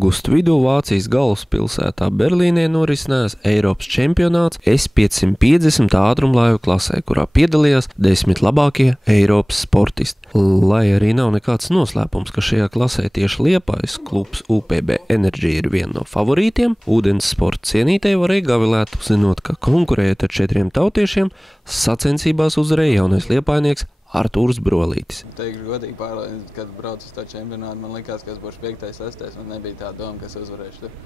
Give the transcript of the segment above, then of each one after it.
Augusta vidū Vācijas galvaspilsētā Berlīnē norisinājās Eiropas čempionāts S550 ātrumlaivu klasē, kurā piedalījās 10 labākie Eiropas sportisti. Lai arī nav nekāds noslēpums, ka šajā klasē tieši Liepājas klubs UPB Energy ir viena no favorītiem, ūdens sporta cienītāji varēja gavilēt, zinot, ka konkurējot ar 4 tautiešiem, sacensībās uzvarēja jaunais liepājnieks Artūrs Brolītis. Teikšu godīgi pārlaikt, kad braucu uz tā čempionātu, man likās, ka es būšu 5. 6. Man nebija tā doma, ka es uzvarēšu tur.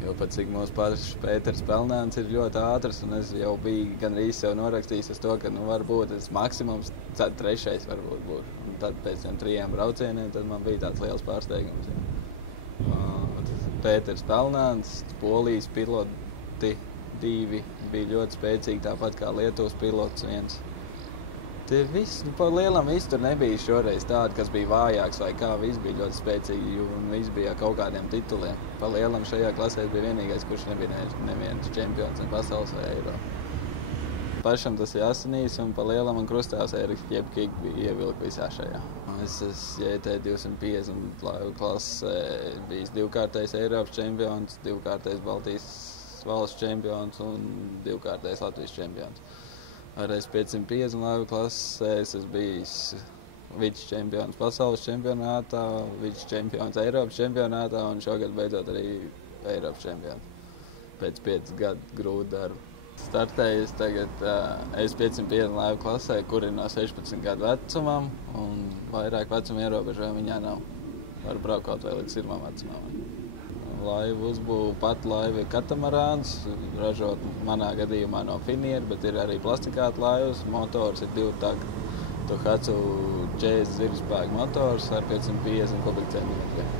Jo pat cik mūsu pašs Pēters Pelnāns ir ļoti ātrs, un es jau biju gandrīz sev norakstījis uz to, ka varbūt es maksimums 3. varbūt būšu. Un tad pēc tiem 3 braucieniem tad man bija tāds liels pārsteigums. Pēters Pelnāns, Polijas piloti 2 bija ļoti spēcīgi, tāpat kā Lietuvas pilots 1. Tie viss, par lielam viss tur nebija šoreiz tādi, kas bija vājāks vai kā, viss bija ļoti spēcīgi un viss bija kaut kādiem tituliem. Par lielam šajā klasē bija vienīgais, kurš nebija neviens čempions, ne pasaules vai Eiro. Pašam tas ir asinīs un par lielam man krustās Eriks Jebkik bija ievilka visā šajā. Es esmu JT 250 laivu klasē bijis 2-kārtais Eiropas čempions, 2-kārtais Baltijas valsts čempions un 2-kārtais Latvijas čempions. Ar S550 laivu klasē es esmu bijis viččempions pasaules čempionātā, viččempions Eiropas čempionātā un šogad beidzot arī Eiropas čempions. Pēc 5 gadu grūtu darbu. Startēju es tagad S550 laivu klasē, kur ir no 16 gadu vecumam un vairāk vecuma ierobežojumu viņā nav. Var braukt kaut vai līdz 1. vecumam. Laivu uzbūvu pat laiva ir katamarāns, ražot manā gadījumā no Finiera, bet ir arī plastikāta laivas. Motors ir 2-takta Tohatsu 40 zirgspēku motors ar 550 kubikcentimetriem.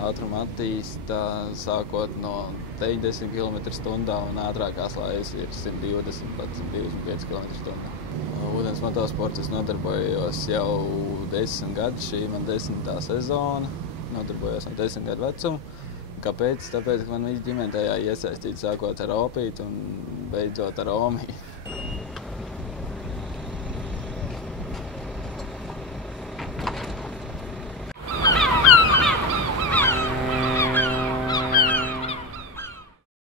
Ātrumu attīsta sākot no 90 km/h un ātrākās laivas ir 120 pat 125 km/h. Ūdens motosports es nodarbojos jau 10 gadus, šī man 10. sezona, nodarbojos no 10 gadu vecuma. Kāpēc? Tāpēc, ka man viss ģimene tajā iesaistīta, sākot ar Opīti un beidzot ar Omiju.